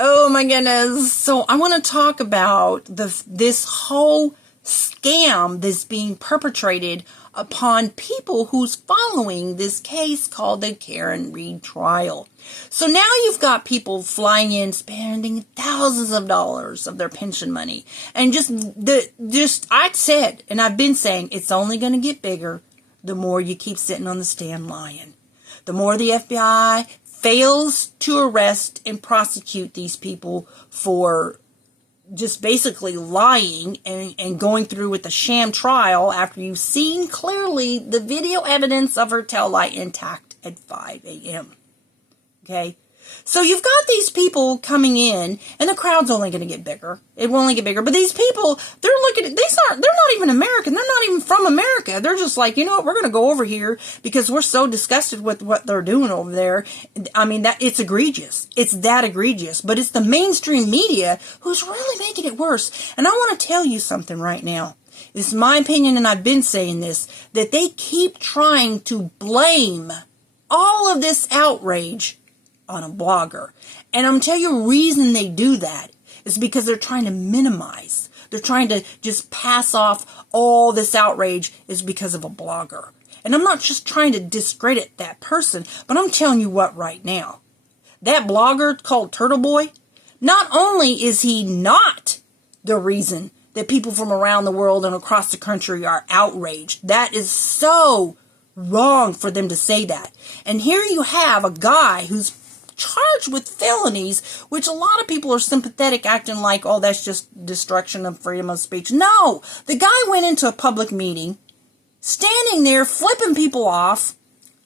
Oh my goodness. So I want to talk about this whole scam that's being perpetrated upon people who's following this case called the Karen Read trial. So now you've got people flying in, spending thousands of dollars of their pension money. And I said, and I've been saying, it's only going to get bigger the more you keep sitting on the stand lying. The more the FBI fails to arrest and prosecute these people for just basically lying and going through with a sham trial after you've seen clearly the video evidence of her tail light intact at 5 a.m. Okay? So you've got these people coming in, and the crowd's only going to get bigger. It will only get bigger. But these people, they're not even American. They're not even from America. They're just like, you know what, we're going to go over here because we're so disgusted with what they're doing over there. I mean, it's egregious. It's that egregious. But it's the mainstream media who's really making it worse. And I want to tell you something right now. It's my opinion, and I've been saying this, that they keep trying to blame all of this outrage on a blogger. And I'm telling you a reason they do that is because they're trying to minimize. They're trying to just pass off all this outrage is because of a blogger. And I'm not just trying to discredit that person, but I'm telling you what right now. That blogger called Turtle Boy, not only is he not the reason that people from around the world and across the country are outraged. That is so wrong for them to say that. And here you have a guy who's charged with felonies, which a lot of people are sympathetic, acting like, oh, that's just destruction of freedom of speech. No, the guy went into a public meeting, standing there flipping people off,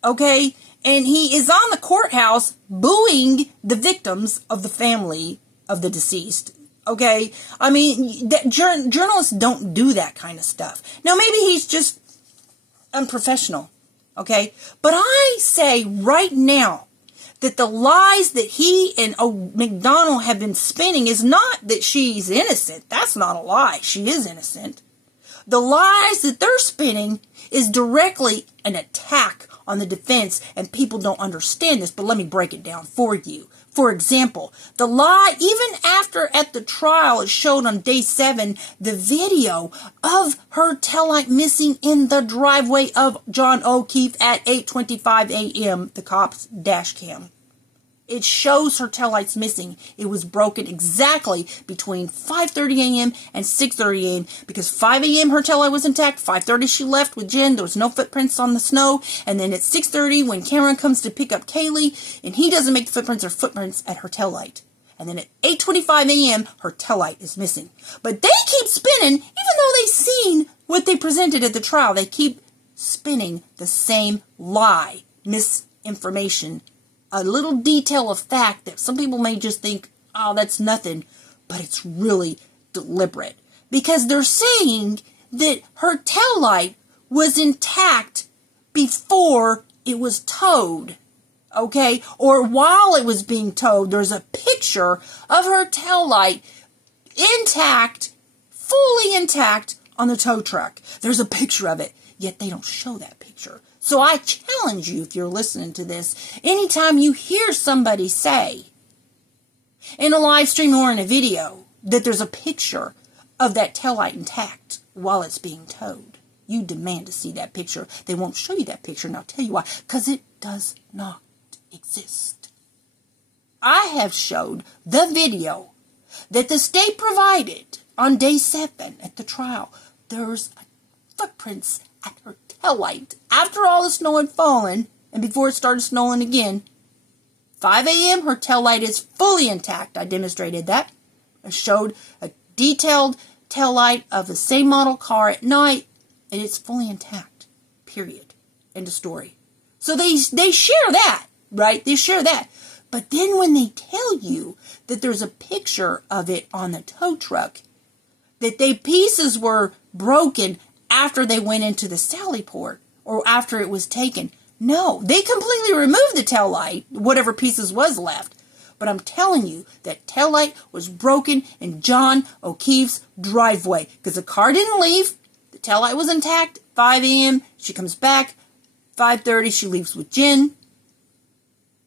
okay, and he is on the courthouse booing the victims of the family of the deceased. Okay, I mean, journalists don't do that kind of stuff. Now, maybe he's just unprofessional, okay, but I say right now, that the lies that he and McDonald have been spinning is not that she's innocent. That's not a lie. She is innocent. The lies that they're spinning is directly an attack on the defense, and people don't understand this, but let me break it down for you. For example, the lie, even after at the trial, it showed on day 7, the video of her taillight missing in the driveway of John O'Keefe at 8:25 a.m., the cop's dash cam. It shows her taillights missing. It was broken exactly between 5:30 a.m. and 6:30 a.m. because 5 a.m. her taillight was intact. 5:30 she left with Jen. There was no footprints on the snow. And then at 6:30 when Cameron comes to pick up Kaylee and he doesn't make the footprints or footprints at her taillight. And then at 8:25 a.m. her taillight is missing. But they keep spinning, even though they've seen what they presented at the trial. They keep spinning the same lie, misinformation, a little detail of fact that some people may just think, oh, that's nothing, but it's really deliberate. Because they're saying that her taillight was intact before it was towed, okay? Or while it was being towed, there's a picture of her taillight intact, fully intact on the tow truck. There's a picture of it, yet they don't show that picture. So I challenge you, if you're listening to this, anytime you hear somebody say in a live stream or in a video that there's a picture of that taillight intact while it's being towed, you demand to see that picture. They won't show you that picture, and I'll tell you why. Because it does not exist. I have showed the video that the state provided on day 7 at the trial. There's footprints at her taillight after all the snow had fallen and before it started snowing again. 5 a.m. her taillight is fully intact. I demonstrated that. I showed a detailed taillight of the same model car at night, and it's fully intact. Period. End of story. So they share that, right? They share that. But then when they tell you that there's a picture of it on the tow truck, that the pieces were broken after they went into the Sally port or after it was taken. No, they completely removed the taillight, whatever pieces was left. But I'm telling you that taillight was broken in John O'Keefe's driveway because the car didn't leave. The taillight was intact. 5 a.m. She comes back. 5:30 she leaves with Jen.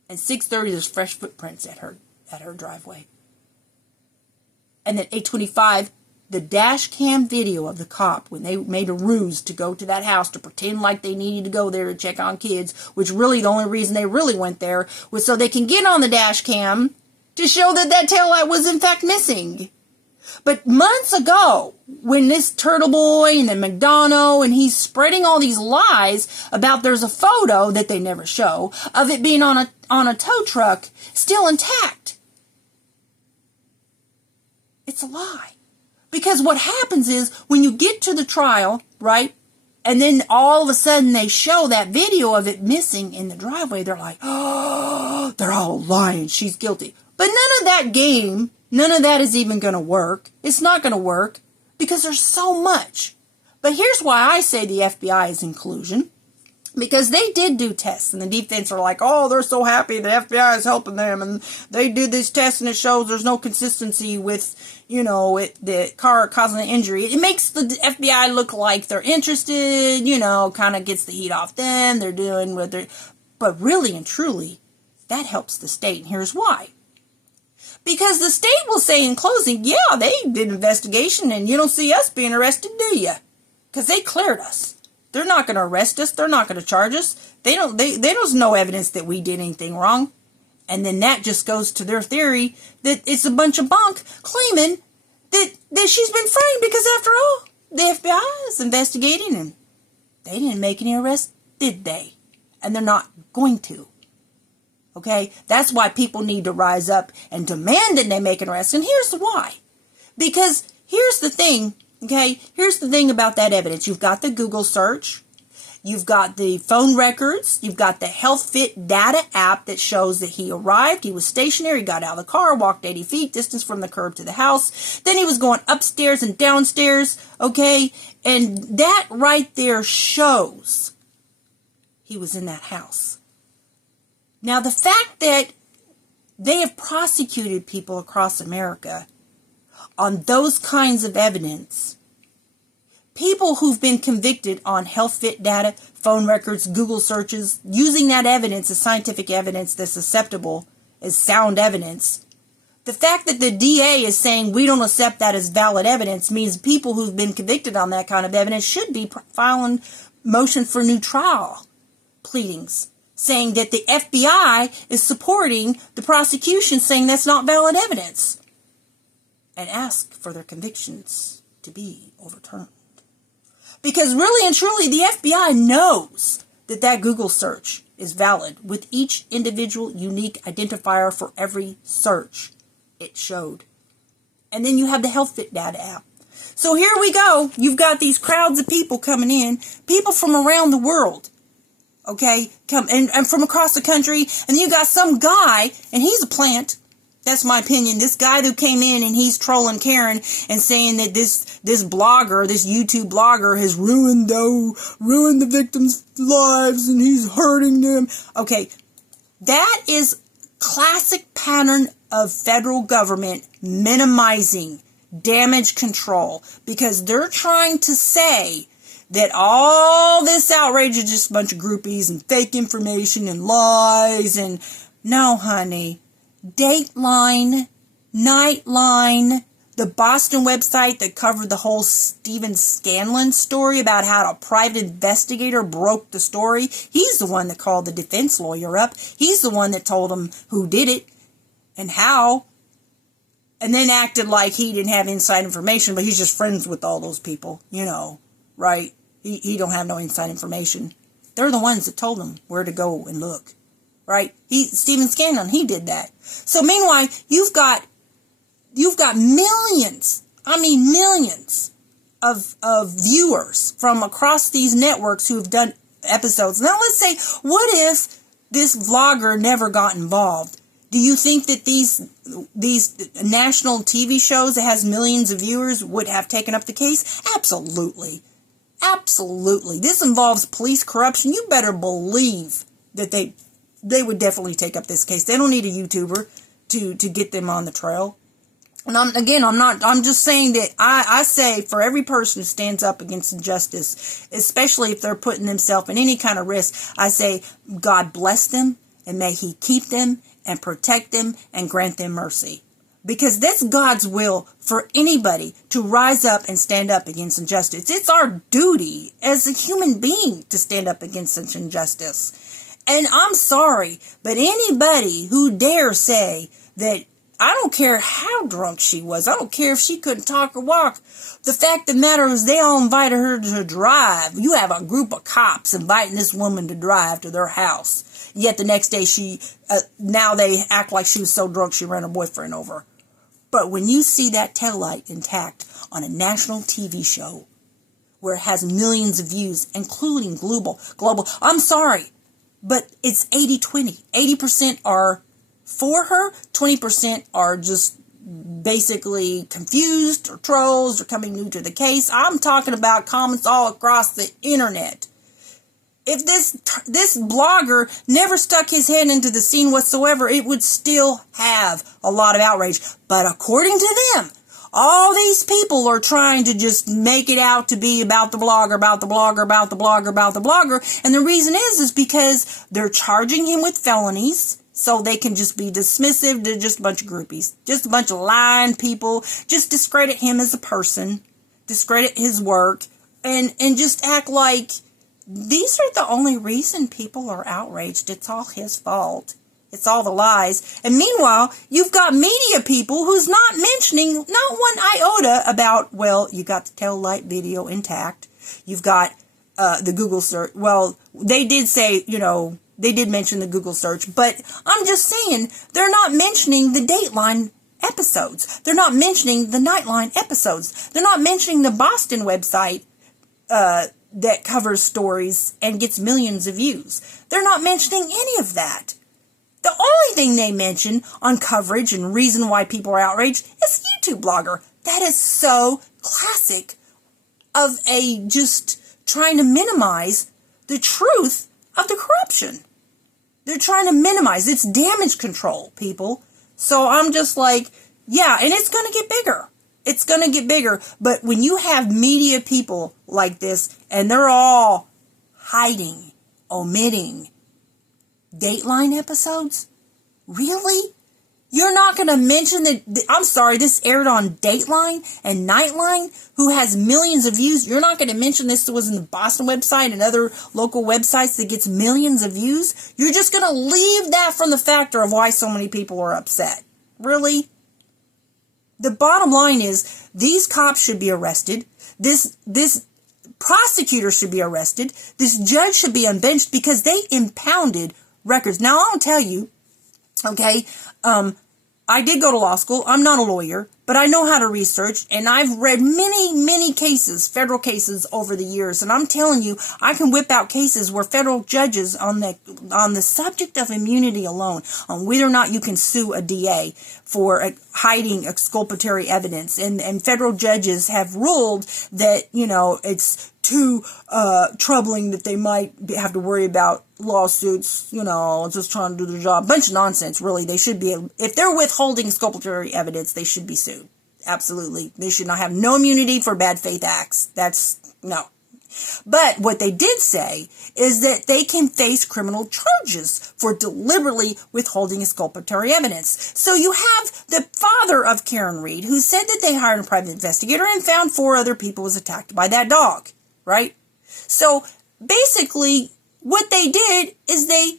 And 6:30 there's fresh footprints at her driveway. And then 825, the dash cam video of the cop when they made a ruse to go to that house to pretend like they needed to go there to check on kids, which really the only reason they really went there was so they can get on the dash cam to show that that taillight was in fact missing. But months ago, when this Turtle Boy and then McDonough, and he's spreading all these lies about there's a photo that they never show of it being on a tow truck still intact. It's a lie. Because what happens is when you get to the trial, right, and then all of a sudden they show that video of it missing in the driveway, they're like, oh, they're all lying. She's guilty. But none of that game, none of that is even going to work. It's not going to work because there's so much. But here's why I say the FBI is in collusion. Because they did do tests, and the defense are like, oh, they're so happy the FBI is helping them, and they did this test, and it shows there's no consistency with, the car causing the injury. It makes the FBI look like they're interested, kind of gets the heat off them, they're doing what they're... But really and truly, that helps the state, and here's why. Because the state will say in closing, yeah, they did an investigation, and you don't see us being arrested, do you? Because they cleared us. They're not going to arrest us. They're not going to charge us. There's no evidence that we did anything wrong. And then that just goes to their theory that it's a bunch of bunk claiming that she's been framed because after all, the FBI is investigating and they didn't make any arrests, did they? And they're not going to. Okay? That's why people need to rise up and demand that they make an arrest. And here's why. Because here's the thing. Okay, here's the thing about that evidence. You've got the Google search, you've got the phone records, you've got the Health Fit data app that shows that he arrived, he was stationary, got out of the car, walked 80 feet, distance from the curb to the house, then he was going upstairs and downstairs, okay, and that right there shows he was in that house. Now, the fact that they have prosecuted people across America on those kinds of evidence, people who've been convicted on Health Fit data, phone records, Google searches, using that evidence as scientific evidence that's acceptable as sound evidence, the fact that the DA is saying we don't accept that as valid evidence means people who've been convicted on that kind of evidence should be filing motion for new trial pleadings, saying that the FBI is supporting the prosecution, saying that's not valid evidence, and ask for their convictions to be overturned. Because really and truly, the FBI knows that that Google search is valid with each individual unique identifier for every search it showed. And then you have the Health Fit data app. So here we go. You've got these crowds of people coming in, people from around the world, okay, come and from across the country, and you got some guy, and he's a plant. That's my opinion. This guy who came in and he's trolling Karen and saying that this blogger, this YouTube blogger has ruined the victims' lives and he's hurting them. Okay, that is classic pattern of federal government minimizing damage control because they're trying to say that all this outrage is just a bunch of groupies and fake information and lies and no, honey. Dateline, Nightline, the Boston website that covered the whole Stephen Scanlon story about how a private investigator broke the story. He's the one that called the defense lawyer up. He's the one that told him who did it and how. And then acted like he didn't have inside information, but he's just friends with all those people, right? He don't have no inside information. They're the ones that told him where to go and look. Right? Stephen Scanlon, he did that. So meanwhile, you've got millions of viewers from across these networks who have done episodes. Now let's say, what if this vlogger never got involved? Do you think that these national TV shows that has millions of viewers would have taken up the case? Absolutely. Absolutely. This involves police corruption. You better believe that they would definitely take up this case. They don't need a YouTuber to get them on the trail. And I'm just saying that I say for every person who stands up against injustice, especially if they're putting themselves in any kind of risk, I say, God bless them and may he keep them and protect them and grant them mercy. because that's God's will for anybody to rise up and stand up against injustice. It's our duty as a human being to stand up against such injustice. And I'm sorry, but anybody who dare say that, I don't care how drunk she was, I don't care if she couldn't talk or walk, the fact of the matter is they all invited her to drive. You have a group of cops inviting this woman to drive to their house. Yet the next day now they act like she was so drunk she ran her boyfriend over. But when you see that taillight intact on a national TV show where it has millions of views, including global, I'm sorry, but it's 80-20. 80% are for her, 20% are just basically confused or trolls or coming new to the case. I'm talking about comments all across the internet. If this blogger never stuck his head into the scene whatsoever, it would still have a lot of outrage. But according to them, all these people are trying to just make it out to be about the blogger, about the blogger, about the blogger, about the blogger. And the reason is because they're charging him with felonies so they can just be dismissive to just a bunch of groupies, just a bunch of lying people, just discredit him as a person, discredit his work, and just act like these are the only reason people are outraged. It's all his fault. It's all the lies. And meanwhile, you've got media people who's not mentioning not one iota about, well, you got the tail light video intact. You've got the Google search. Well, they did say, they did mention the Google search, but I'm just saying they're not mentioning the Dateline episodes. They're not mentioning the Nightline episodes. They're not mentioning the Boston website that covers stories and gets millions of views. They're not mentioning any of that. The only thing they mention on coverage and reason why people are outraged is YouTube blogger. That is so classic of a just trying to minimize the truth of the corruption. They're trying to minimize. It's damage control, people. So I'm just like, yeah, and it's going to get bigger. It's going to get bigger. But when you have media people like this, and they're all hiding, omitting Dateline episodes, really? You're not going to mention that, I'm sorry, this aired on Dateline and Nightline, who has millions of views. You're not going to mention this was in the Boston website and other local websites that gets millions of views. You're just going to leave that from the factor of why so many people are upset. Really? The bottom line is these cops should be arrested. This prosecutor should be arrested. This judge should be unbenched because they impounded records. Now, I'll tell you, okay, I did go to law school. I'm not a lawyer, but I know how to research, and I've read many, many cases, federal cases over the years, and I'm telling you, I can whip out cases where federal judges on the subject of immunity alone, on whether or not you can sue a DA for hiding exculpatory evidence, and federal judges have ruled that, it's too troubling that they might have to worry about lawsuits, just trying to do their job. Bunch of nonsense, really. They should be, if they're withholding exculpatory evidence, they should be sued. Absolutely. They should not have no immunity for bad faith acts. No. But what they did say is that they can face criminal charges for deliberately withholding exculpatory evidence. So you have the father of Karen Reed, who said that they hired a private investigator and found 4 other people was attacked by that dog, right? So basically, what they did is they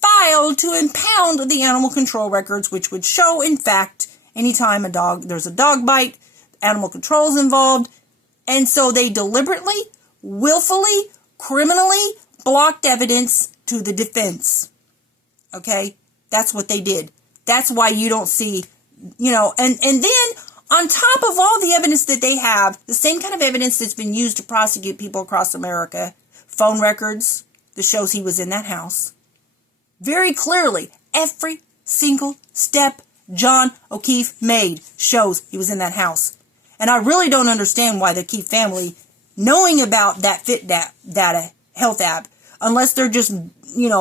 filed to impound the animal control records, which would show, in fact, anytime there's a dog bite, animal control is involved. And so they deliberately, willfully, criminally blocked evidence to the defense. Okay? That's what they did. That's why you don't see, and then on top of all the evidence that they have, the same kind of evidence that's been used to prosecute people across America, phone records that shows he was in that house. Very clearly, every single step John O'Keefe made shows he was in that house. And I really don't understand why the O'Keefe family, knowing about that Fit Data health app, unless they're just,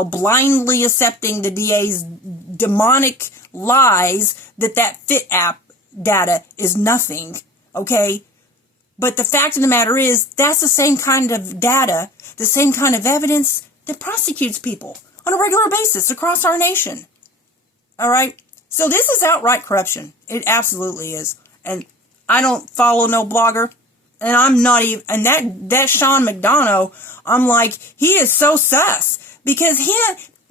blindly accepting the DA's demonic lies that Fit app data is nothing, okay? But the fact of the matter is, that's the same kind of data, the same kind of evidence that prosecutes people on a regular basis across our nation. All right? So this is outright corruption. It absolutely is. And I don't follow no blogger. And I'm not even, and that Sean McDonough, I'm like, he is so sus. Because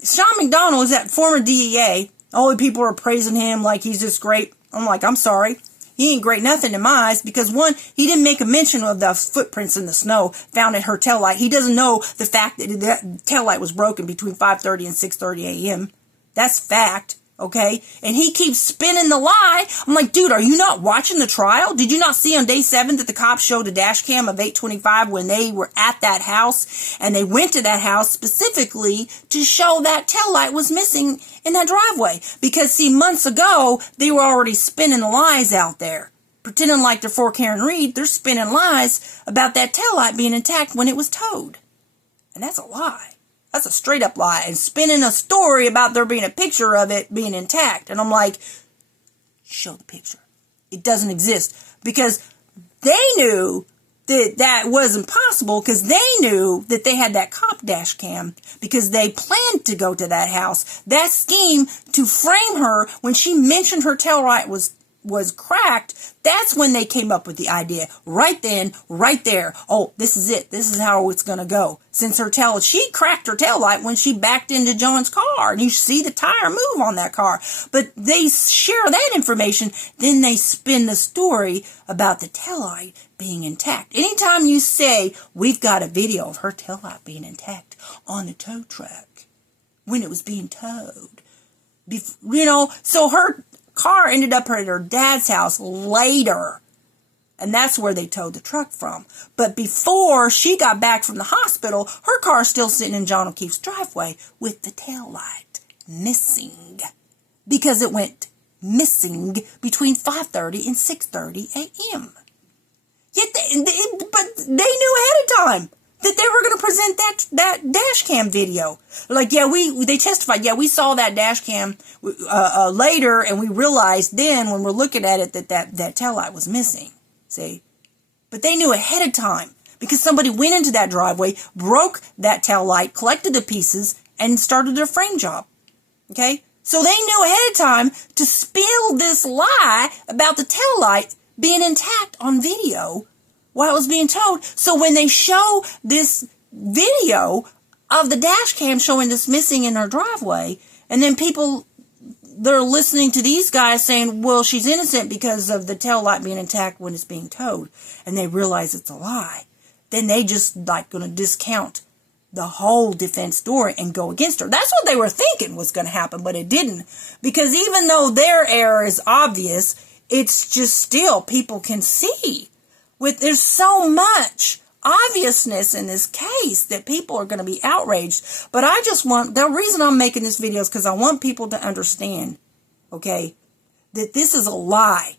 Sean McDonough is that former DEA. All the people are praising him like he's just great. I'm like, I'm sorry. He ain't great nothing in my eyes because, one, he didn't make a mention of the footprints in the snow found at her taillight. He doesn't know the fact that that taillight was broken between 5:30 and 6:30 a.m. That's fact, okay? And he keeps spinning the lie. I'm like, dude, are you not watching the trial? Did you not see on day 7 that the cops showed a dash cam of 8:25 when they were at that house? And they went to that house specifically to show that taillight was missing in that driveway. Because, see, months ago, they were already spinning the lies out there. Pretending like they're for Karen Reed, they're spinning lies about that taillight being intact when it was towed. And that's a lie. That's a straight up lie. And spinning a story about there being a picture of it being intact. And I'm like, show the picture. It doesn't exist. Because they knew that wasn't possible because they knew that they had that cop dash cam because they planned to go to that house. That scheme to frame her when she mentioned her taillight was cracked, that's when they came up with the idea. Right then, right there. Oh, this is it. This is how it's going to go. Since she cracked her taillight when she backed into John's car. And you see the tire move on that car. But they share that information. Then they spin the story about the taillight being intact. Anytime you say, we've got a video of her taillight being intact on the tow truck when it was being towed. So her car ended up at her dad's house later. And that's where they towed the truck from. But before she got back from the hospital, her car's still sitting in John O'Keefe's driveway with the taillight missing. Because it went missing between 5:30 and 6:30 a.m. Yet but they knew ahead of time that they were going to present that dash cam video. Like, yeah, they testified, yeah, we saw that dash cam later, and we realized then when we're looking at it that taillight was missing. See? But they knew ahead of time because somebody went into that driveway, broke that taillight, collected the pieces, and started their frame job. Okay? So they knew ahead of time to spill this lie about the taillight being intact on video while it was being towed. So when they show this video of the dash cam showing this missing in her driveway, and then people, they're listening to these guys saying, well, she's innocent because of the taillight being intact when it's being towed, and they realize it's a lie, then they just like going to discount the whole defense story and go against her. That's what they were thinking was going to happen, but it didn't. Because even though their error is obvious, it's just still people can see. There's so much obviousness in this case that people are going to be outraged. But the reason I'm making this video is because I want people to understand, okay, that this is a lie.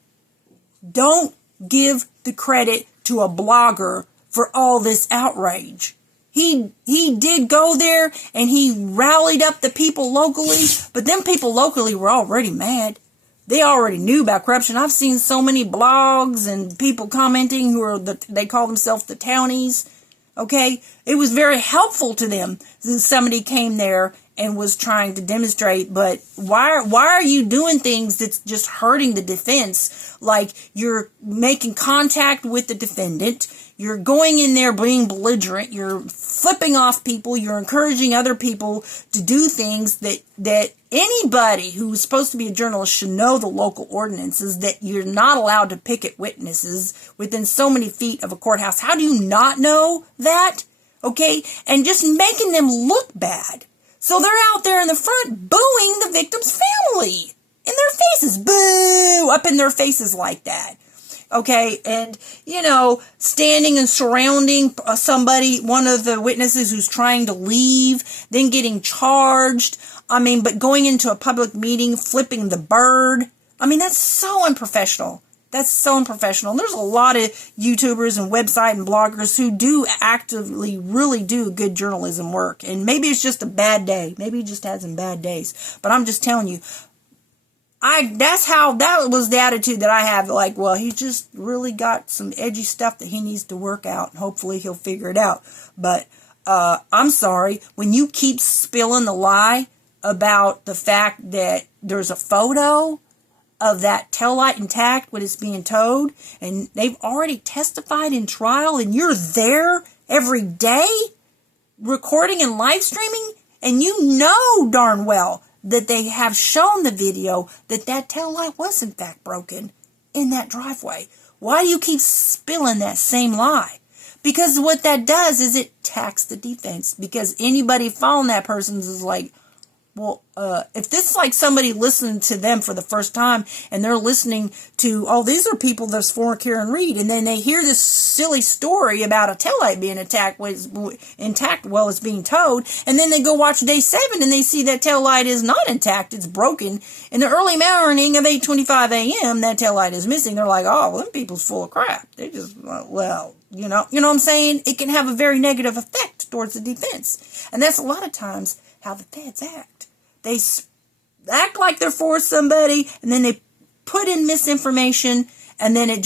Don't give the credit to a blogger for all this outrage. He did go there and he rallied up the people locally, but them people locally were already mad. They already knew about corruption. I've seen so many blogs and people commenting who they call themselves the townies. Okay? It was very helpful to them that somebody came there and was trying to demonstrate, but why are you doing things that's just hurting the defense? Like you're making contact with the defendant, you're going in there being belligerent, you're flipping off people, you're encouraging other people to do things that anybody who's supposed to be a journalist should know the local ordinances, that you're not allowed to picket witnesses within so many feet of a courthouse. How do you not know that? Okay? And just making them look bad. So they're out there in the front booing the victim's family in their faces. Boo! Up in their faces like that. Okay, and, standing and surrounding somebody, one of the witnesses who's trying to leave, then getting charged. But going into a public meeting, flipping the bird. That's so unprofessional. That's so unprofessional. And there's a lot of YouTubers and website and bloggers who do actively really do good journalism work. And maybe it's just a bad day. Maybe he just had some bad days. But I'm just telling you, that was the attitude that I have. Like, well, he just really got some edgy stuff that he needs to work out. And hopefully he'll figure it out. But I'm sorry. When you keep spilling the lie about the fact that there's a photo of that taillight intact when it's being towed, and they've already testified in trial, and you're there every day recording and live streaming, and you know darn well that they have shown the video that that taillight was in fact broken in that driveway. Why do you keep spilling that same lie? Because what that does is it attacks the defense, because anybody following that person is like, well, if this is like somebody listening to them for the first time, and they're listening to, oh, these are people that's for Karen Reed, and then they hear this silly story about a taillight being intact while it's being towed, and then they go watch day 7 and they see that taillight is not intact, it's broken. In the early morning of 8:25 a.m., that taillight is missing. They're like, oh, well, them people's full of crap. They just, well, you know what I'm saying? It can have a very negative effect towards the defense. And that's a lot of times how the feds act. They act like they're for somebody, and then they put in misinformation, and then it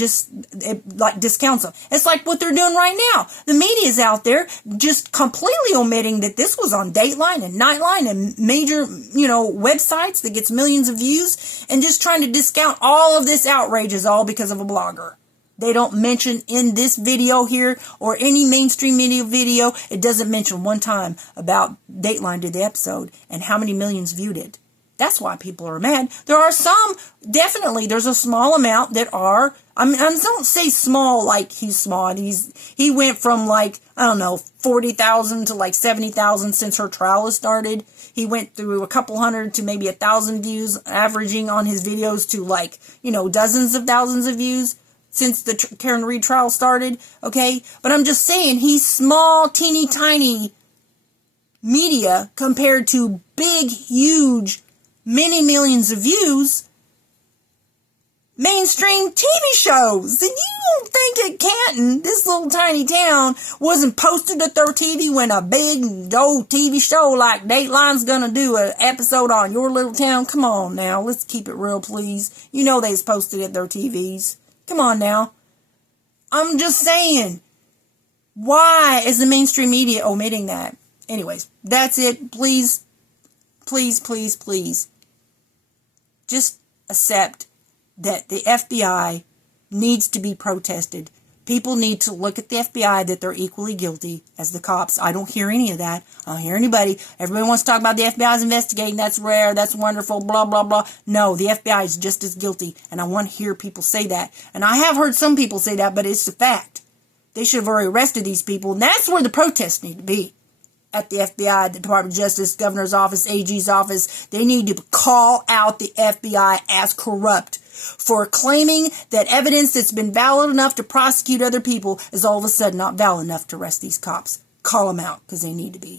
like discounts them. It's like what they're doing right now. The media is out there just completely omitting that this was on Dateline and Nightline and major, websites that gets millions of views, and just trying to discount all of this outrage is all because of a blogger. They don't mention in this video here or any mainstream media video, it doesn't mention one time about Dateline did the episode and how many millions viewed it. That's why people are mad. There are some, definitely, there's a small amount that are, I don't say small like he's small. He went from 40,000 to 70,000 since her trial has started. He went through a couple hundred to maybe 1,000 views, averaging on his videos to dozens of thousands of views since the Karen Reed trial started, okay? But I'm just saying, he's small, teeny tiny media compared to big, huge, many millions of views mainstream TV shows. And you don't think at Canton, this little tiny town, wasn't posted at their TV when a big old TV show like Dateline's gonna do an episode on your little town? Come on now, let's keep it real, please. You know they's posted at their TVs. Come on now. I'm just saying, why is the mainstream media omitting that? Anyways, that's it. Please, please, please, please, just accept that the FBI needs to be protested. People need to look at the FBI that they're equally guilty as the cops. I don't hear any of that. I don't hear anybody. Everybody wants to talk about the FBI's investigating. That's rare. That's wonderful. Blah, blah, blah. No, the FBI is just as guilty. And I want to hear people say that. And I have heard some people say that, but it's a fact. They should have already arrested these people. And that's where the protests need to be. At the FBI, the Department of Justice, Governor's Office, AG's office. They need to call out the FBI as corrupt for claiming that evidence that's been valid enough to prosecute other people is all of a sudden not valid enough to arrest these cops. Call them out, because they need to be.